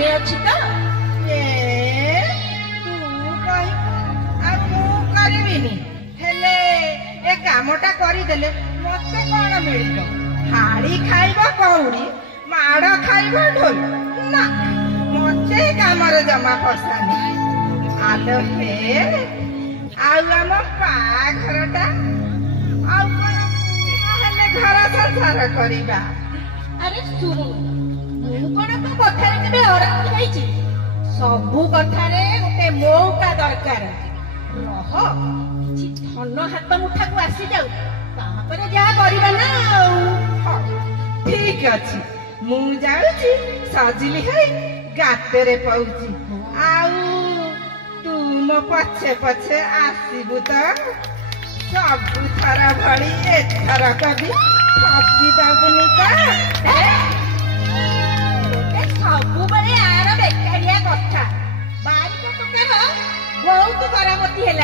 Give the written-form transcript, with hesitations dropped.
ମନେ ଅଛି ତ? ତୁ କହିବୁ ଆଉ ମୁଁ କରିବିନି। ହେଲେ ଏ କାମଟା କରିଦେଲେ ମତେ କଣ ମିଳିବ? ହାଡି ଖାଇବ କଉଡ଼ି, ମାଡ଼ ଖାଇବ ଢୋଲ। ନା, ମତେ କାମରେ ଜମା ପଶାନି। ଆଲୋ ହେ, ଆଉ ଆମ ବାହାଘରଟା ଆଉ କଣ ହେଲେ ଘର ସଂସାର କରିବା? ଆରେ ଶୁଣୁ, ମୁଁ କଣ ତୋ କଥାରେ କେବେ ଅରାମ ଖାଇଛି? ସବୁ କଥାରେ ଗୋଟେ ମଉକା ଦରକାର। ରହ, କିଛି ଧନ ହାତ ମୁଠାକୁ ଆସିଯାଉ, ତାପରେ ଯାହା କରିବା ନା। ହଉ, ଠିକ ଅଛି, ମୁଁ ଯାଉଛି ସଜିଲି ହେଇ ଗାତରେ ପଉଛି। ଆଉ ତୁ ମୋ ପଛେ ପଛେ ଆସିବୁ ତ? ସବୁଥର ଭଳି ଏଥର କବି ଠକିଦବୁନି ତ? ସବୁବେଳେ ଆର ବେକାରିଆ କଥା। ବାରିକ ଟୋକାର ବହୁତ କରାମତି ହେଲା।